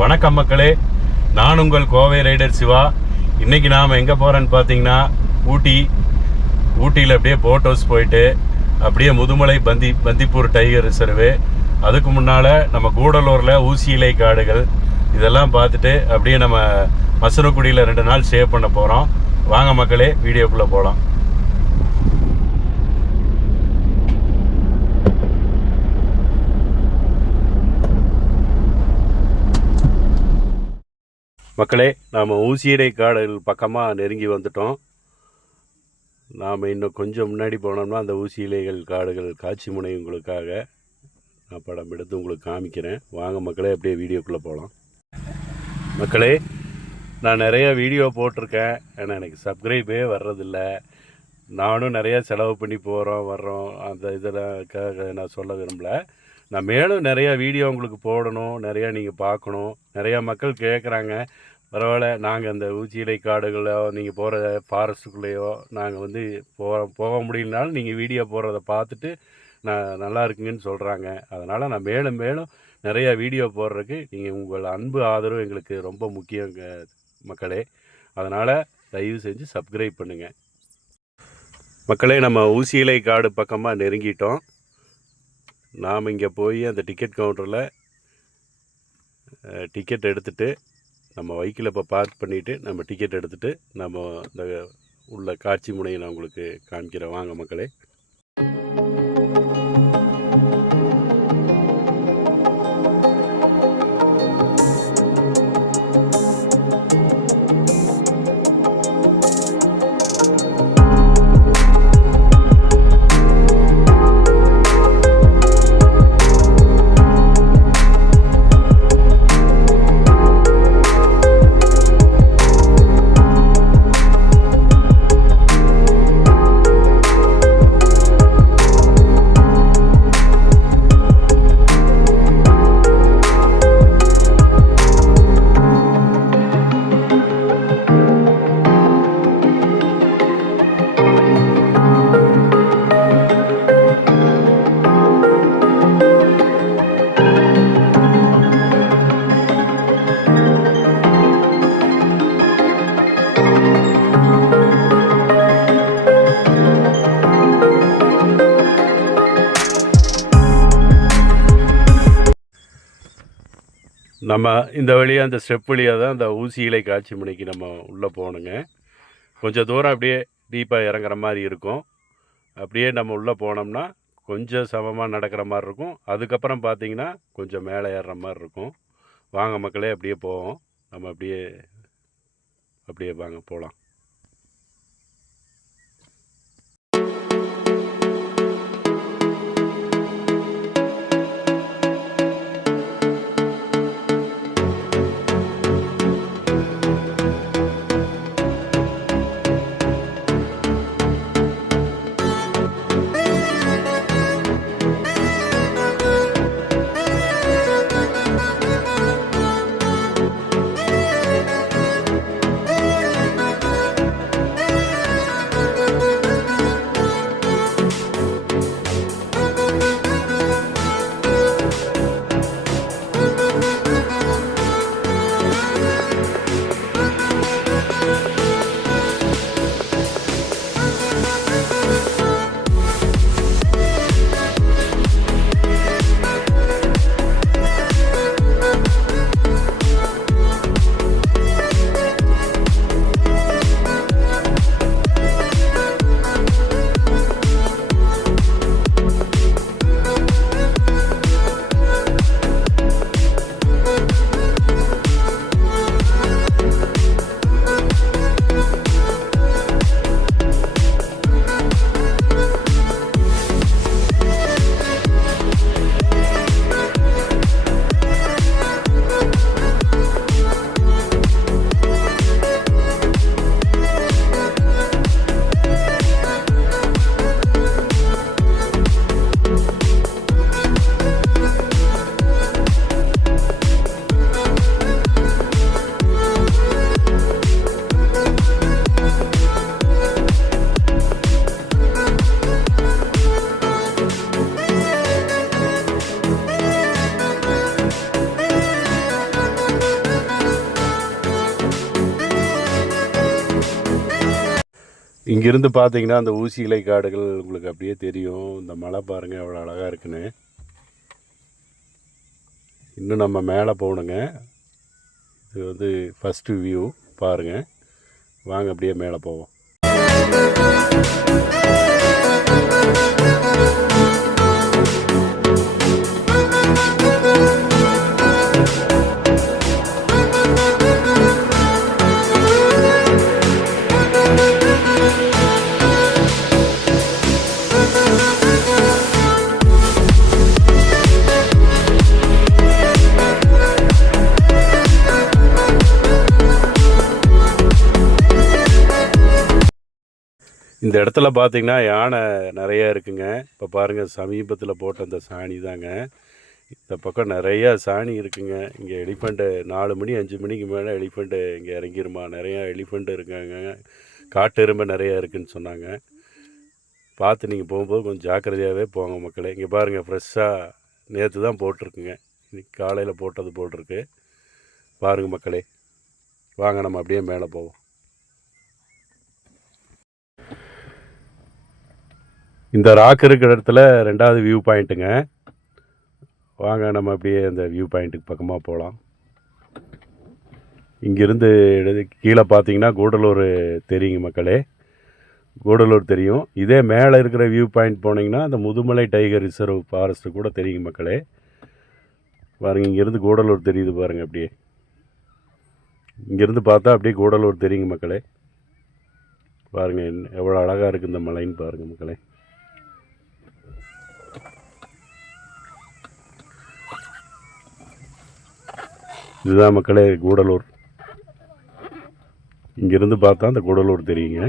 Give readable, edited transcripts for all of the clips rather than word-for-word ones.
வணக்கம் மக்களே, நான் உங்கள் கோவை ரைடர் சிவா. இன்றைக்கி நாம் எங்கே போகிறோன்னு பார்த்தீங்கன்னா ஊட்டியில் அப்படியே போட் ஹவுஸ் போயிட்டு அப்படியே முதுமலை பந்திப்பூர் டைகர் ரிசர்வு, அதுக்கு முன்னால் நம்ம கூடலூரில் ஊசி இலை காடுகள் இதெல்லாம் பார்த்துட்டு அப்படியே நம்ம மசனக்குடியில் 2 நாள் ஸ்டே பண்ண போகிறோம். வாங்க மக்களே, வீடியோக்குள்ளே போகலாம். மக்களே, நாம் ஊசியடை காடுகள் பக்கமாக நெருங்கி வந்துட்டோம். நாம் இன்னும் கொஞ்சம் முன்னாடி போனோம்னா அந்த ஊசி இலைகள் காடுகள் காட்சி முனை உங்களுக்காக நான் படம் எடுத்து உங்களுக்கு காமிக்கிறேன். வாங்க மக்களே, அப்படியே வீடியோக்குள்ளே போகலாம். மக்களே, நான் நிறையா வீடியோ போட்டிருக்கேன், ஆனால் எனக்கு சப்ஸ்கிரைபே வர்றதில்லை. நானும் நிறையா செலவு பண்ணி வர்றோம். அந்த இதெல்லாம் நான் சொல்ல விரும்பலை. நான் மேலும் நிறையா வீடியோ உங்களுக்கு போடணும், நிறையா நீங்கள் பார்க்கணும். நிறையா மக்கள் கேட்குறாங்க, பரவாயில்ல நாங்கள் அந்த ஊசி இலை காடுகளோ நீங்கள் போகிற ஃபாரஸ்ட்டுக்குள்ளேயோ நாங்கள் போக முடியலனாலும் நீங்கள் வீடியோ போடுறத பார்த்துட்டு நல்லா இருக்குங்கன்னு சொல்கிறாங்க. அதனால் நான் மேலும் மேலும் நிறையா வீடியோ போடுறதுக்கு நீங்கள் உங்கள் அன்பு ஆதரவு எங்களுக்கு ரொம்ப முக்கியம் மக்களே. அதனால் தயவு செஞ்சு சப்ஸ்கிரைப் பண்ணுங்கள். மக்களே, நம்ம ஊசி இலை காடு பக்கமாக நெருங்கிட்டோம். நாம் இங்கே போய் அந்த டிக்கெட் கவுண்டரில் டிக்கெட் எடுத்துகிட்டு நம்ம வெஹிக்கிளை இப்போ பார்க் பண்ணிவிட்டு நம்ம டிக்கெட் எடுத்துகிட்டு நம்ம இந்த உள்ள காட்சி முனையை நான் உங்களுக்கு காமிக்கிறேன். வாங்க மக்களே. நம்ம இந்த வழியாக அந்த ஸ்டெப் வழியாக தான் அந்த ஊசி இலை காட்சி முனைக்கு நம்ம உள்ளே போகணுங்க. கொஞ்சம் தூரம் அப்படியே டீப்பாக இறங்குற மாதிரி இருக்கும். அப்படியே நம்ம உள்ளே போனோம்னா கொஞ்சம் சமமாக நடக்கிற மாதிரி இருக்கும். அதுக்கப்புறம் பார்த்திங்கன்னா கொஞ்சம் மேலே ஏறுற மாதிரி இருக்கும். வாங்க மக்களே, அப்படியே போவோம். நம்ம அப்படியே வாங்க போகலாம். இங்கேருந்து பார்த்தீங்கன்னா அந்த ஊசி இலை காடுகள் உங்களுக்கு அப்படியே தெரியும். இந்த மலை பாருங்கள் எவ்வளோ அழகாக இருக்குன்னு. இன்னும் நம்ம மேலே போகணுங்க. இது வந்து ஃபஸ்ட்டு வியூ பாருங்கள். வாங்க அப்படியே மேலே போவோம். இந்த இடத்துல பார்த்தீங்கன்னா யானை நிறையா இருக்குங்க. இப்போ பாருங்கள் சமீபத்தில் போட்ட அந்த சாணி தாங்க. இந்த பக்கம் நிறையா சாணி இருக்குங்க. இங்கே எலிஃபண்ட்டு 4 மணி 5 மணிக்கு மேலே எலிஃபண்ட்டு இங்கே இறங்கிருமா. நிறையா எலிஃபண்ட்டு இருக்காங்க. காட்டு எருமை நிறையா இருக்குதுன்னு சொன்னாங்க. பார்த்து நீங்கள் போகும்போது கொஞ்சம் ஜாக்கிரதையாகவே போங்க மக்களே. இங்கே பாருங்கள் ஃப்ரெஷ்ஷாக நேற்று தான் போட்டிருக்குங்க. இன்றைக்கி காலையில் போட்டது போட்டிருக்கு. பாருங்கள் மக்களே. வாங்க நம்ம அப்படியே மேலே போவோம். இந்த ராக் இருக்கிற இடத்துல 2வது வியூ பாயிண்ட்டுங்க. வாங்க நம்ம அப்படியே அந்த வியூ பாயிண்ட்டுக்கு பக்கமாக போகலாம். இங்கேருந்து கீழே பார்த்தீங்கன்னா கூடலூர் தெரியுங்க மக்களே. கூடலூர் தெரியும். இதே மேலே இருக்கிற வியூ பாயிண்ட் போனீங்கன்னா அந்த முதுமலை டைகர் ரிசர்வ் ஃபாரஸ்ட்டு கூட தெரியுங்க மக்களே. பாருங்கள் இங்கேருந்து கூடலூர் தெரியுது பாருங்கள். அப்படியே இங்கேருந்து பார்த்தா அப்படியே கூடலூர் தெரியுங்க மக்களே. பாருங்கள் எவ்வளோ அழகாக இருக்குது இந்த மலைன்னு பாருங்கள் மக்களே. இதுதான் மக்களே கூடலூர். இங்கேருந்து பார்த்தா அந்த கூடலூர் தெரியுங்க.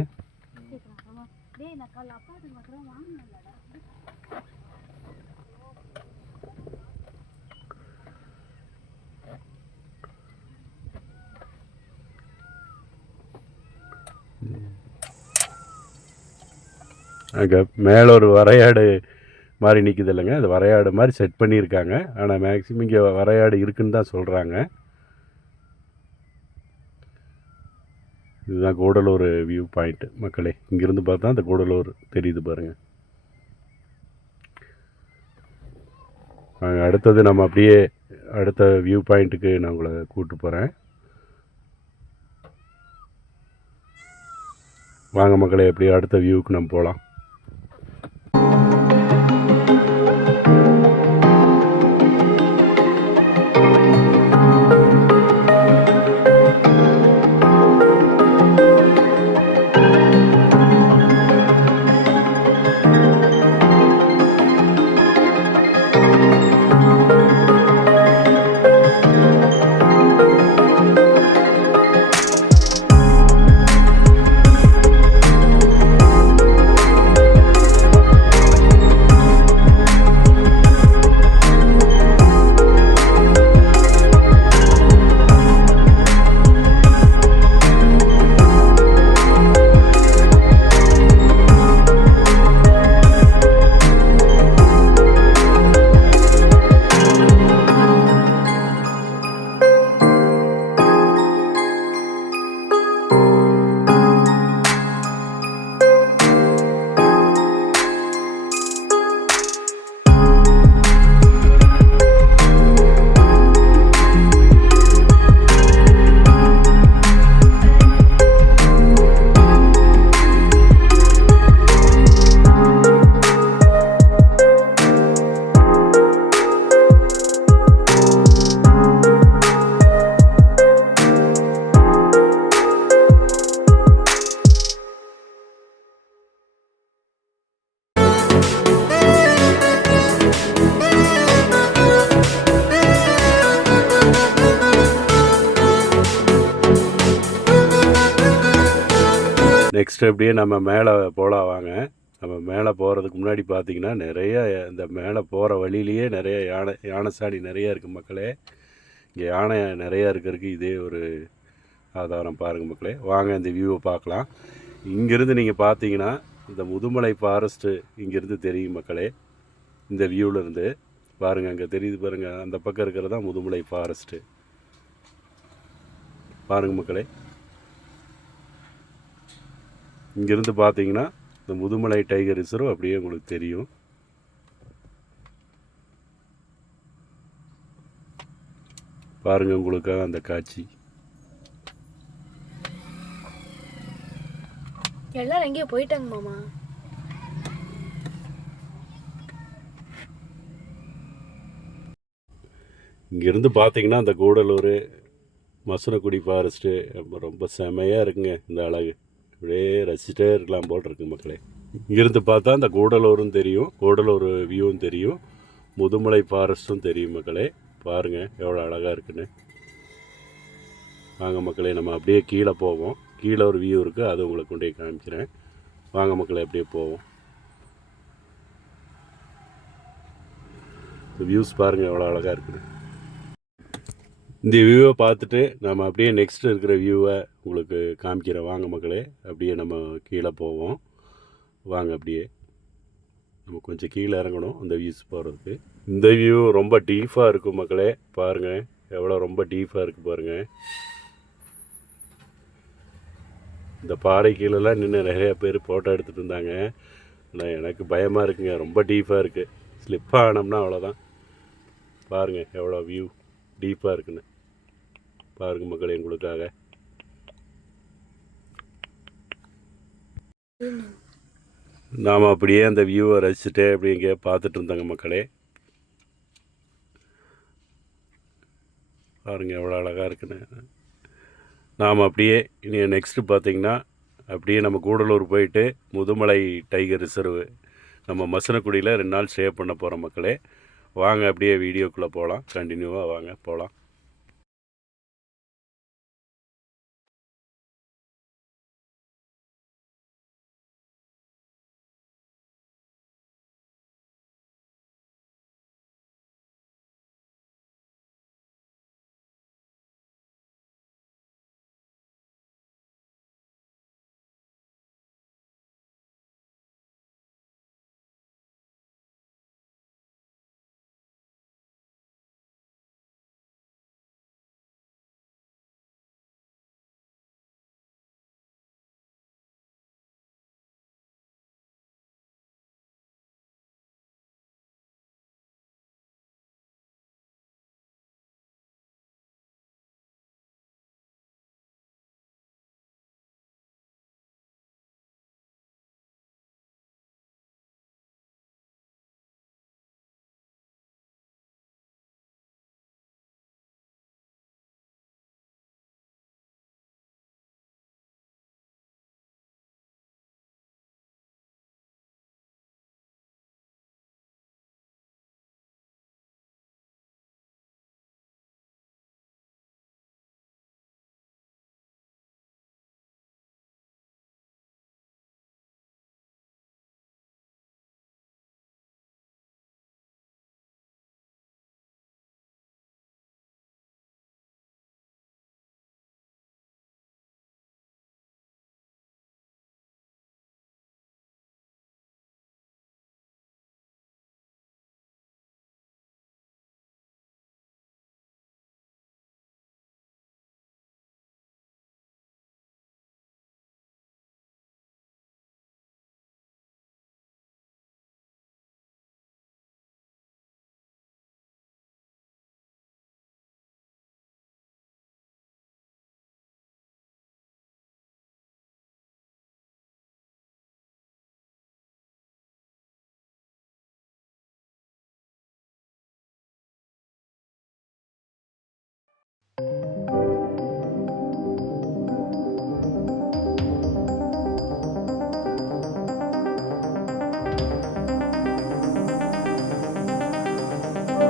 அங்கே மேலே ஒரு வரையாடு மாதிரி நிற்கிது இல்லைங்க. அது வரையாடு மாதிரி செட் பண்ணியிருக்காங்க. ஆனால் மேக்ஸிமம் இங்கே வரையாடு இருக்குன்னு தான் சொல்கிறாங்க. இதுதான் கூடலூர் வியூ பாயிண்ட்டு மக்களே. இங்கேருந்து பார்த்தா அந்த கூடலூர் தெரியுது பாருங்கள். அடுத்தது நம்ம அப்படியே அடுத்த வியூ பாயிண்ட்டுக்கு நான் உங்களை கூப்பிட்டு போகிறேன். வாங்க மக்களே அப்படியே அடுத்த வியூவுக்கு நம்ம போகலாம். நெக்ஸ்ட் அப்படியே நம்ம மேலே போகலாம் வாங்க. நம்ம மேலே போகிறதுக்கு முன்னாடி பார்த்திங்கன்னா நிறைய இந்த மேலே போகிற வழியிலேயே நிறைய யானை சாணி நிறையா இருக்குது மக்களே. இங்கே யானை நிறையா இருக்கிறதுக்கு இதே ஒரு ஆதாரம் பாருங்கள் மக்களே. வாங்க இந்த வியூவை பார்க்கலாம். இங்கேருந்து நீங்கள் பார்த்தீங்கன்னா இந்த முதுமலை ஃபாரஸ்ட்டு இங்கேருந்து தெரியும் மக்களே. இந்த வியூவிலேருந்து பாருங்கள், அங்கே தெரியுது பாருங்கள். அந்த பக்கம் இருக்கிறது தான் முதுமலை ஃபாரஸ்ட்டு பாருங்கள் மக்களே. இங்கேருந்து பார்த்தீங்கன்னா இந்த முதுமலை டைகர் ரிசர்வ் அப்படியே உங்களுக்கு தெரியும். பாருங்கள் உங்களுக்காக அந்த காட்சி. எல்லாரும் எங்கேயோ போயிட்டாங்க மாமா. இங்கேருந்து பார்த்தீங்கன்னா அந்த கூடலூர் மசனக்குடி ஃபாரஸ்ட்டு ரொம்ப செமையாக இருக்குங்க. இந்த அழகு அப்படியே ரசிச்சிட்டே இருக்கலாம் போல் இருக்குங்க மக்களே. இங்கேருந்து பார்த்தா அந்த கூடலூரும் தெரியும், கூடலூர் வியூவும் தெரியும், முதுமலை ஃபாரஸ்ட்டும் தெரியும் மக்களே. பாருங்கள் எவ்வளோ அழகாக இருக்குன்னு. வாங்க மக்களே நம்ம அப்படியே கீழே போவோம். கீழே ஒரு வியூ இருக்குது, அது உங்களுக்கு கொண்டே காமிக்கிறேன். வாங்க மக்களே அப்படியே போவோம். இந்த வியூஸ் பாருங்கள் எவ்வளோ அழகாக இருக்குது. இந்த வியூவை பார்த்துட்டு நம்ம அப்படியே நெக்ஸ்ட் இருக்கிற வியூவை உங்களுக்கு காமிக்கிறேன். வாங்க மக்களே அப்படியே நம்ம கீழே போவோம். வாங்க அப்படியே நம்ம கொஞ்சம் கீழே இறங்கணும் அந்த வியூஸ் போகிறதுக்கு. இந்த வியூ ரொம்ப டீப்பாக இருக்கும் மக்களே. பாருங்கள் எவ்வளோ ரொம்ப டீப்பாக இருக்குது பாருங்கள். இந்த பாறை கீழெல்லாம் நின்று நிறையா பேர் ஃபோட்டோ எடுத்துகிட்டு இருந்தாங்க. ஆனால் எனக்கு பயமாக இருக்குங்க, ரொம்ப டீப்பாக இருக்குது. ஸ்லிப்பாக ஆனோம்னா அவ்வளோதான். பாருங்கள் எவ்வளோ வியூ டீப்பாக இருக்குன்னு. பாருங்கள் மக்களே உங்களுக்காக. நாம் அப்படியே அந்த வியூவை ரசிச்சுட்டே அப்படி இங்கே பார்த்துட்டு இருந்தாங்க மக்களே. பாருங்கள் எவ்வளோ அழகாக இருக்குன்னு. நாம் அப்படியே இனி நெக்ஸ்ட்டு பார்த்திங்கன்னா அப்படியே நம்ம கூடலூர் போயிட்டு முதுமலை டைகர் ரிசர்வு நம்ம மசனக்குடியில் 2 நாள் ஸ்டே பண்ண போகிறோம் மக்களே. வாங்க அப்படியே வீடியோக்குள்ளே போகலாம். கண்டினியூவாக வாங்க போகலாம்.